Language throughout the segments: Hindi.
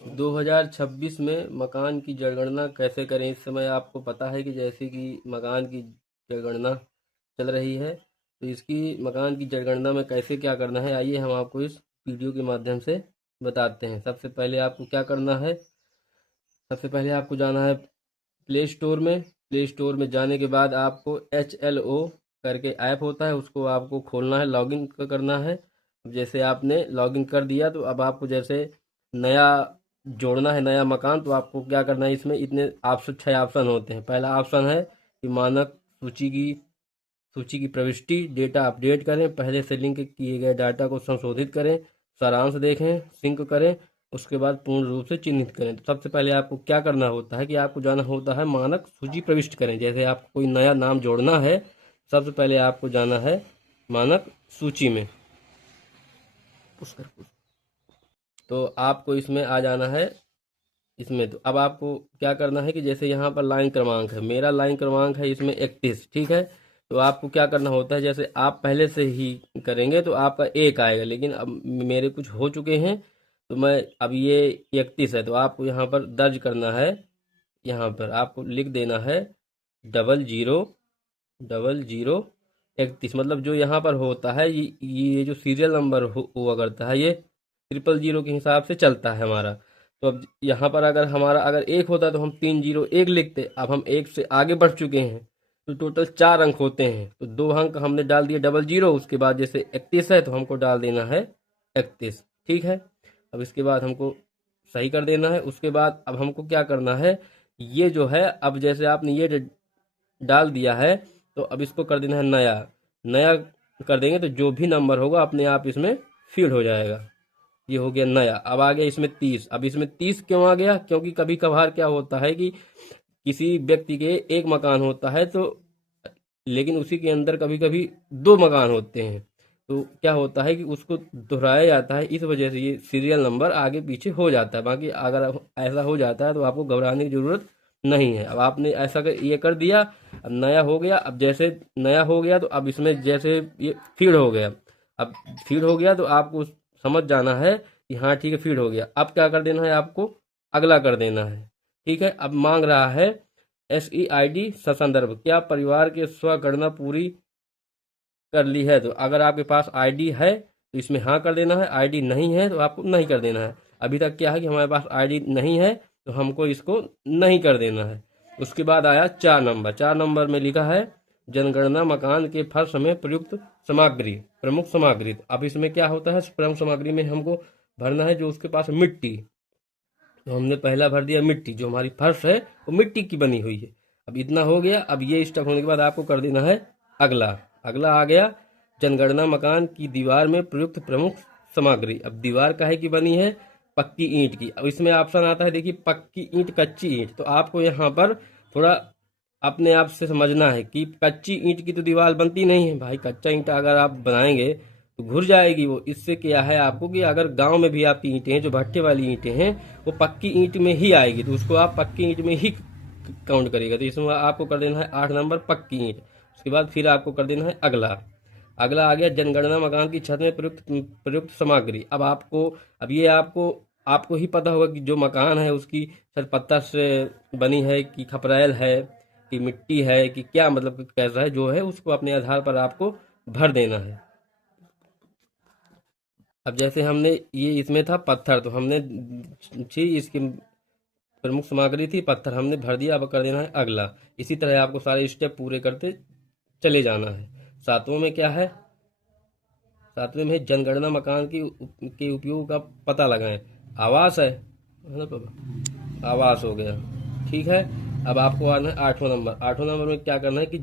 2026 में मकान की जनगणना कैसे करें। इस समय आपको पता है कि जैसे कि मकान की जनगणना चल रही है, तो इसकी मकान की जनगणना में कैसे क्या करना है, आइए हम आपको इस वीडियो के माध्यम से बताते हैं। सबसे पहले आपको क्या करना है, सबसे पहले आपको जाना है प्ले स्टोर में। प्ले स्टोर में जाने के बाद आपको HLO करके ऐप होता है, उसको आपको खोलना है, लॉगिन करना है। जैसे आपने लॉगिन कर दिया तो अब आपको जैसे नया जोड़ना है नया मकान, तो आपको क्या करना है, इसमें इतने ऑप्शन 6 ऑप्शन होते हैं। पहला ऑप्शन है कि मानक सूची की प्रविष्टि डेटा अपडेट करें, पहले से लिंक किए गए डाटा को संशोधित करें, सारांश देखें, सिंक करें, उसके बाद पूर्ण रूप से चिन्हित करें। तो सबसे पहले आपको क्या करना होता है कि आपको जाना होता है मानक सूची प्रविष्ट करें। जैसे आपको कोई नया नाम जोड़ना है, सबसे पहले आपको जाना है मानक सूची में। पुश कर पुश। तो आपको इसमें आ जाना है इसमें। तो अब आपको क्या करना है कि जैसे यहाँ पर लाइन क्रमांक है, मेरा लाइन क्रमांक है इसमें 31, ठीक है। तो आपको क्या करना होता है, जैसे आप पहले से ही करेंगे तो आपका 1 आएगा, लेकिन अब मेरे कुछ हो चुके हैं तो मैं अब ये 31 है, तो आपको यहाँ पर दर्ज करना है। यहाँ पर आपको लिख देना है 000031, मतलब जो यहाँ पर होता है ये जो सीरियल नंबर हुआ करता है, ये 000 के हिसाब से चलता है हमारा। तो अब यहाँ पर अगर हमारा अगर 1 होता तो हम 301 लिखते, अब हम 1 से आगे बढ़ चुके हैं तो टोटल 4 अंक होते हैं, तो 2 अंक हमने डाल दिए 00, उसके बाद जैसे 31 है तो हमको डाल देना है 31, ठीक है। अब इसके बाद हमको सही कर देना है। उसके बाद अब हमको क्या करना है, ये जो है अब जैसे आपने ये डाल दिया है तो अब इसको कर देना है नया। नया कर देंगे तो जो भी नंबर होगा अपने आप इसमें फीड हो जाएगा। ये हो गया नया। अब आ गया इसमें 30। अब इसमें 30 क्यों आ गया, क्योंकि कभी कभार क्या होता है कि किसी व्यक्ति के एक मकान होता है तो लेकिन उसी के अंदर कभी कभी 2 मकान होते हैं, तो क्या होता है कि उसको दोहराया जाता है, इस वजह से ये सीरियल नंबर आगे पीछे हो जाता है। बाकी अगर ऐसा हो जाता है तो आपको घबराने की जरूरत नहीं है। अब आपने ऐसा ये कर दिया, अब नया हो गया। अब जैसे नया हो गया तो अब इसमें जैसे ये फीड हो गया, अब फीड हो गया तो आपको समझ जाना है कि हाँ ठीक है फीड हो गया। अब क्या कर देना है, आपको अगला कर देना है, ठीक है। अब मांग रहा है SEID संदर्भ, क्या परिवार के स्वगणना पूरी कर ली है। तो अगर आपके पास आईडी है तो इसमें हाँ कर देना है, आईडी नहीं है तो आपको नहीं कर देना है। अभी तक क्या है कि हमारे पास आईडी नहीं है तो हमको इसको नहीं कर देना है। उसके बाद आया 4 नंबर। 4 नंबर में लिखा है जनगणना मकान के फर्श में प्रयुक्त सामग्री, प्रमुख सामग्री। अब इसमें क्या होता है, प्रमुख सामग्री में हमको भरना है जो उसके पास मिट्टी, तो हमने पहला भर दिया मिट्टी, जो हमारी फर्श है वो मिट्टी की बनी हुई है। अब इतना हो गया। अब ये स्टेप होने के बाद आपको कर देना है अगला। अगला आ गया जनगणना मकान की दीवार में प्रयुक्त प्रमुख सामग्री। अब दीवार काहे की बनी है, पक्की ईंट की। अब इसमें ऑप्शन आता है, देखिए पक्की ईंट, कच्ची ईंट। तो आपको यहाँ पर थोड़ा अपने आप से समझना है कि कच्ची ईंट की तो दीवार बनती नहीं है भाई। कच्चा ईंट अगर आप बनाएंगे तो घुर जाएगी वो। इससे क्या है आपको कि अगर गांव में भी आपकी ईंटें हैं जो भट्टे वाली ईंटें हैं वो पक्की ईंट में ही आएगी, तो उसको आप पक्की ईंट में ही काउंट करेगा। तो इसमें आपको कर देना है 8 नंबर पक्की ईंट। उसके बाद फिर आपको कर देना है अगला। अगला आ गया जनगणना मकान की छत में प्रयुक्त प्रयुक्त सामग्री। अब आपको अब ये आपको आपको ही पता होगा कि जो मकान है उसकी छत पत्थर से बनी है कि खपरैल है कि मिट्टी है कि क्या, मतलब कैसा है, जो है उसको अपने आधार पर आपको भर देना है। अब जैसे हमने ये इसमें था पत्थर, तो हमने थी इसकी प्रमुख सामग्री थी पत्थर, हमने भर दिया। अब कर देना है अगला। इसी तरह आपको सारे स्टेप पूरे करते चले जाना है। सातवें में क्या है, सातवें में जनगणना मकान के उपयोग का पता लगाएं। आवास है ना पापा, आवास हो गया, ठीक है। अब आपको आना है 8वां नंबर। 8वां नंबर में क्या करना है कि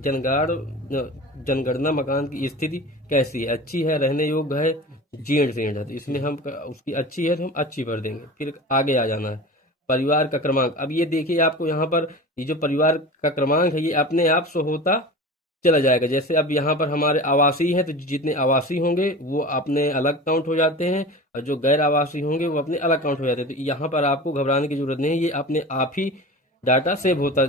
जनगणना मकान की स्थिति कैसी है, अच्छी है, रहने योग्य है, जीर्ण शीर्ण है। तो इसमें हम उसकी अच्छी है तो हम अच्छी भर देंगे। फिर आगे आ जाना है परिवार का क्रमांक। अब ये देखिए आपको यहाँ पर ये जो परिवार का क्रमांक है ये अपने आप से होता चला जाएगा। जैसे अब यहाँ पर हमारे आवासीय हैं तो जितने आवासीय होंगे वो अपने अलग काउंट हो जाते हैं, और जो गैर आवासीय होंगे वो अपने अलग काउंट हो जाते हैं। तो यहाँ पर आपको घबराने की जरूरत नहीं है, ये अपने आप ही डाटा सेव होता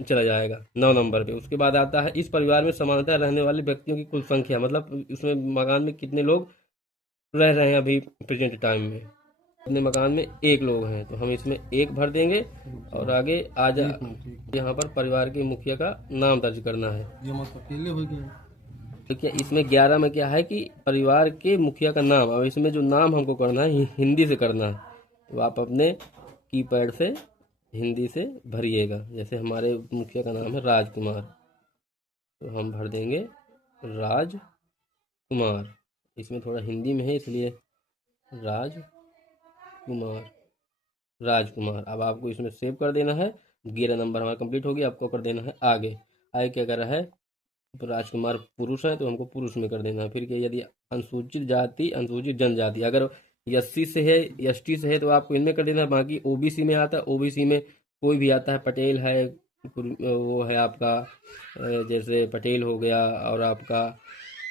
चला जाएगा 9 नंबर पे। उसके बाद आता है इस परिवार में समानता रहने वाले व्यक्तियों की कुल संख्या, मतलब उसमें मकान में कितने लोग रह रहे हैं अभी प्रेजेंट टाइम में। अपने मकान में एक लोग हैं तो हम इसमें एक भर देंगे और आगे यहाँ पर परिवार के मुखिया का नाम दर्ज करना है। ये मत अकेले हो गए। ठीक है, इसमें 11 में क्या है कि परिवार के मुखिया का नाम, और इसमें जो नाम हमको करना है हिंदी से करना है, तो आप अपने कीपैड से हिंदी से भरिएगा। जैसे हमारे मुखिया का नाम है राजकुमार, तो हम भर देंगे राजकुमार। इसमें थोड़ा हिंदी में है इसलिए राजकुमार, राजकुमार। अब आपको इसमें सेव कर देना है। 11 नंबर हमारा कंप्लीट हो गया, आपको कर देना है आगे। आगे क्या कर रहा है, तो राजकुमार पुरुष है तो हमको पुरुष में कर देना है। फिर क्या, यदि अनुसूचित जाति अनुसूचित जनजाति अगर एससी से है एसटी से है तो आपको इनमें कर देना है। बाकी ओबीसी में आता है, ओबीसी में कोई भी आता है, पटेल है, वो है आपका जैसे पटेल हो गया, और आपका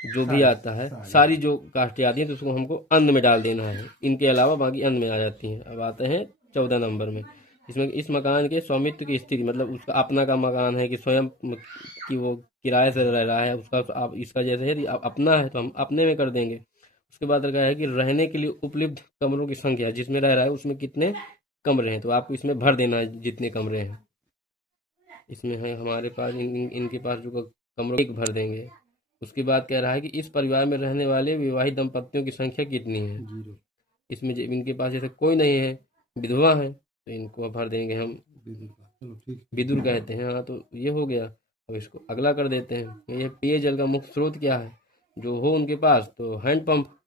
जो भी आता है, सारी जो कास्टें आती हैं तो उसको हमको अन्य में डाल देना है। इनके अलावा बाकी अन्य में आ जाती हैं। अब आते हैं 14 नंबर में। इसमें इस मकान के स्वामित्व की स्थिति, मतलब उसका अपना का मकान है कि स्वयं कि वो किराए से रह रहा है उसका, तो आप इसका जैसे है अपना है तो हम अपने में कर देंगे। उसके बाद रखा है कि रहने के लिए उपलब्ध कमरों की संख्या, जिसमें रह रहा है उसमें कितने कमरे हैं, तो आपको इसमें भर देना है जितने कमरे हैं। इसमें है हमारे पास इनके पास जो कमरों एक भर देंगे। उसके बाद कह रहा है कि इस परिवार में रहने वाले विवाहित दंपतियों की संख्या कितनी है। जीरो। इसमें इनके पास जैसे कोई नहीं है, विधवा है, तो इनको भर देंगे हम चलो ठीक। विदुर कहते हैं। हाँ, तो ये हो गया। अब इसको अगला कर देते हैं। ये पेयजल का मुख्य स्रोत क्या है, जो हो उनके पास, तो हैंडपंप।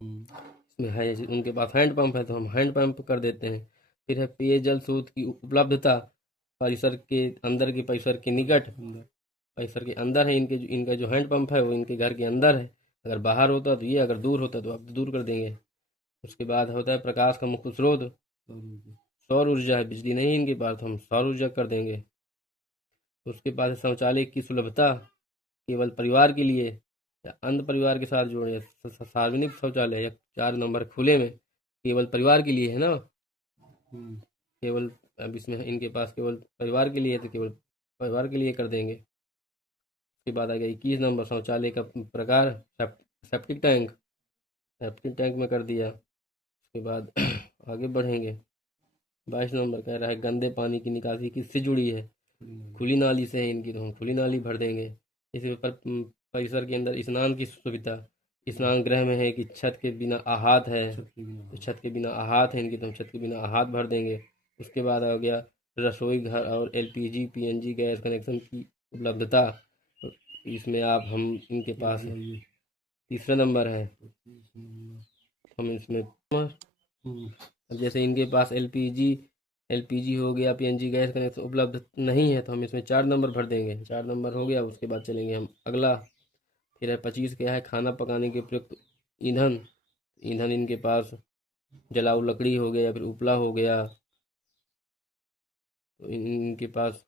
इसमें है उनके पास हैंडपंप है तो हम हैंडपंप कर देते हैं। फिर है पेयजल स्रोत की उपलब्धता, परिसर के अंदर के परिसर के निकट, परिसर के अंदर है इनका जो हैंडपंप है वो इनके घर के अंदर है। अगर बाहर होता तो ये, अगर दूर होता तो आप दूर कर देंगे। उसके बाद होता है प्रकाश का मुख्य स्रोत, सौर ऊर्जा है, बिजली नहीं इनके पास तो हम सौर ऊर्जा कर देंगे। उसके बाद है शौचालय की सुलभता, केवल परिवार के लिए या अन्य परिवार के साथ जोड़े, सार्वजनिक शौचालय या 4 नंबर खुले में, केवल परिवार के लिए है ना, केवल। अब इसमें इनके पास केवल परिवार के लिए है तो केवल परिवार के लिए कर देंगे। उसके बाद आ गया 21 नंबर, शौचालय का प्रकार, सेप्टिक टैंक, सेप्टिक टैंक में कर दिया। उसके बाद आगे बढ़ेंगे। 22 नंबर कह रहा है गंदे पानी की निकासी किससे जुड़ी है, खुली नाली से है इनकी, तो हम खुली नाली भर देंगे। इसी पर परिसर के अंदर स्नान की सुविधा, स्नान गृह में है कि छत के बिना आहत है, तो छत के बिना आहत है इनकी, तो हम छत के बिना आहत भर देंगे। उसके बाद आ गया रसोई घर और एलपीजी पीएनजी गैस कनेक्शन की उपलब्धता, तो इसमें आप हम इनके पास है, तीसरा नंबर है, हम इसमें अब जैसे इनके पास एलपीजी हो गया, पीएनजी गैस कनेक्शन उपलब्ध नहीं है तो हम इसमें 4 नंबर भर देंगे। 4 नंबर हो गया। उसके बाद चलेंगे हम अगला। फिर है 25 क्या है, खाना पकाने के उपयुक्त ईंधन, ईंधन इनके पास जलाऊ लकड़ी हो गया या फिर उपला हो गया, तो इनके पास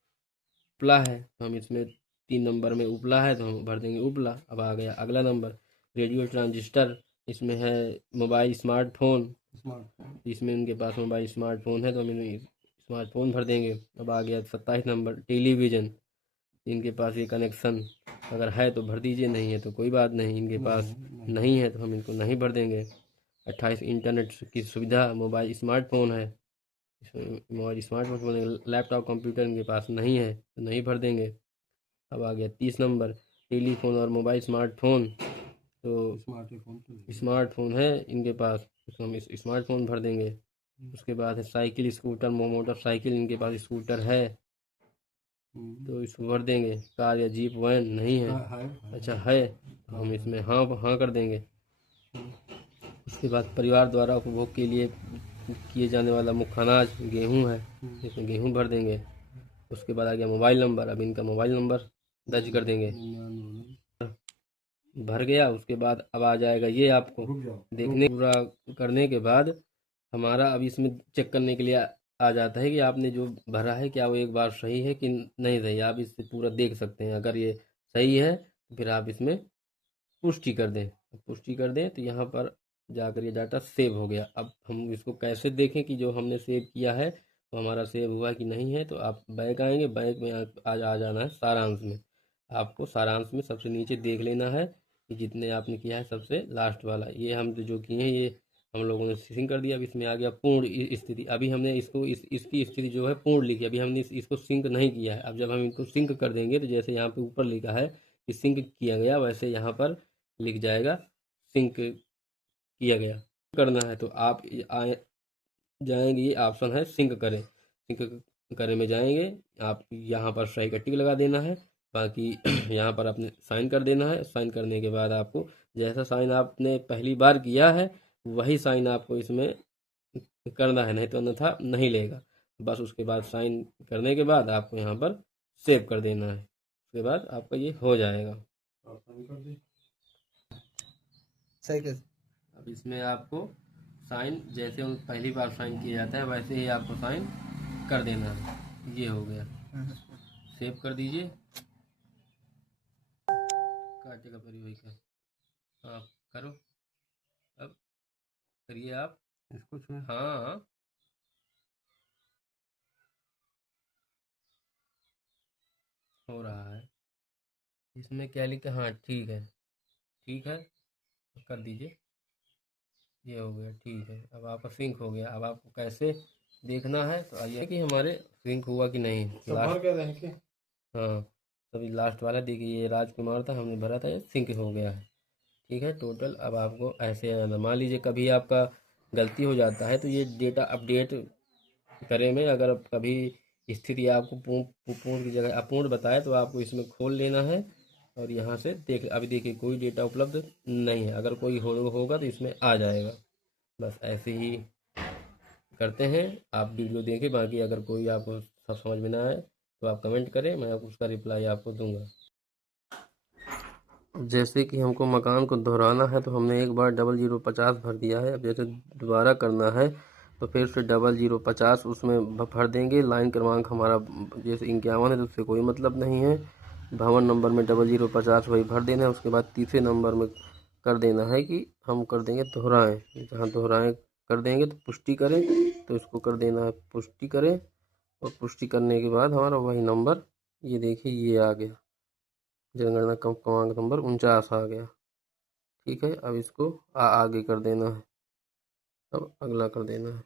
उपला है तो हम इसमें 3 नंबर में उपला है तो हम भर देंगे उपला। अब आ गया अगला नंबर, रेडियो ट्रांजिस्टर, इसमें है मोबाइल स्मार्टफोन, इसमें इनके पास मोबाइल स्मार्टफोन है तो हम इन्हें स्मार्टफोन भर देंगे। अब आ गया 27 नंबर, टेलीविज़न, इनके पास ये कनेक्शन अगर है तो भर दीजिए, नहीं है तो कोई बात नहीं, इनके पास नहीं है तो हम इनको नहीं भर देंगे। 28 इंटरनेट की सुविधा, मोबाइल स्मार्टफोन है, मोबाइल स्मार्टफोन, लैपटॉप कंप्यूटर इनके पास नहीं है तो नहीं भर देंगे। अब आ गया 30 नंबर, टेलीफोन और मोबाइल स्मार्टफोन, तो स्मार्टफोन है इनके पास तो हम इस स्मार्टफोन भर देंगे। उसके बाद है साइकिल स्कूटर मोटरसाइकिल, इनके पास स्कूटर है तो इसको भर देंगे। कार या जीप वैन नहीं है, अच्छा है तो हम इसमें हाँ हाँ कर देंगे। उसके बाद परिवार द्वारा उपभोग के लिए किए जाने वाला मुख्य अनाज गेहूँ है, इसमें गेहूँ भर देंगे। उसके बाद आ गया मोबाइल नंबर, अब इनका मोबाइल नंबर दर्ज कर देंगे, भर गया। उसके बाद अब आ जाएगा ये आपको देखने, पूरा करने के बाद हमारा अब इसमें चेक करने के लिए आ जाता है कि आपने जो भरा है क्या वो एक बार सही है कि नहीं सही। आप इससे पूरा देख सकते हैं, अगर ये सही है तो फिर आप इसमें पुष्टि कर दें। पुष्टि कर दें तो यहाँ पर जाकर ये डाटा सेव हो गया। अब हम इसको कैसे देखें कि जो हमने सेव किया है तो हमारा सेव हुआ कि नहीं है, तो आप बैक आएंगे, बैक में आ जाना है सारांश में। आपको सारांश में सबसे नीचे देख लेना है कि जितने आपने किया है सबसे लास्ट वाला, ये हम जो किए हैं ये हम लोगों ने सिंक कर दिया। अब इसमें आ गया पूर्ण स्थिति। अभी हमने इसको इसकी स्थिति जो है पूर्ण लिखी, अभी हमने इसको सिंक नहीं किया है। अब जब हम इसको सिंक कर देंगे तो जैसे यहाँ पे ऊपर लिखा है कि सिंक किया गया, वैसे यहाँ पर लिख जाएगा सिंक किया गया। करना है तो आप जाएंगे, ये ऑप्शन है सिंक करें। सिंक करें में जाएंगे, आप यहाँ पर सही का टिक लगा देना है। बाकी यहाँ पर आपने साइन कर देना है। साइन करने के बाद आपको जैसा साइन आपने पहली बार किया है वही साइन आपको इसमें करना है, नहीं तो अन्यथा नहीं लेगा। बस उसके बाद साइन करने के बाद आपको यहाँ पर सेव कर देना है। उसके बाद आपका ये हो जाएगा। आप साइन कर दे। सही कर। अब इसमें आपको साइन जैसे उन पहली बार साइन किया जाता है वैसे ही आपको साइन कर देना है। ये हो गया, सेव कर दीजिए। काटेगा परिवही का आप करो, अब करिए आप। इसको छुए। हाँ, हो रहा है। इसमें क्या लिखा, हाँ ठीक है, ठीक है, कर दीजिए। ये हो गया, ठीक है। अब आपका सिंक हो गया। अब आपको कैसे देखना है तो आइए कि हमारे सिंक हुआ कि नहीं। सब भर गए रहे क्या? हाँ, तभी लास्ट वाला देखिए, ये राजकुमार था, हमने भरा था, ये सिंक हो गया है। ठीक है टोटल। अब आपको ऐसे आना, मान लीजिए कभी आपका गलती हो जाता है तो ये डेटा अपडेट करे में अगर कभी स्थिति आपको पूर्ण की जगह अपूर्ण बताए तो आपको इसमें खोल लेना है और यहाँ से देख। अभी देखिए कोई डेटा उपलब्ध नहीं है, अगर कोई होगा तो इसमें आ जाएगा। बस ऐसे ही करते हैं। आप वीडियो देखें, बाकी अगर कोई आपको सब समझ में ना आए तो आप कमेंट करें, मैं उसका रिप्लाई आपको दूंगा। जैसे कि हमको मकान को दोहराना है तो हमने एक बार 0050 भर दिया है। अब जैसे दोबारा करना है तो फिर से 0050 उसमें भर देंगे। लाइन क्रमांक हमारा जैसे 51 है तो उससे कोई मतलब नहीं है। भवन नंबर में 0050 वही भर देना है। उसके बाद तीसरे नंबर में कर देना है कि हम कर देंगे दोहराएँ। जहाँ दोहराएँ कर देंगे तो पुष्टि करें, तो इसको कर देना है पुष्टि करें। और पुष्टि करने के बाद हमारा वही नंबर, ये देखिए ये आ गया, जनगणना क्रमांक नंबर 49 आ गया। ठीक है, अब इसको आगे कर देना है, अब अगला कर देना है।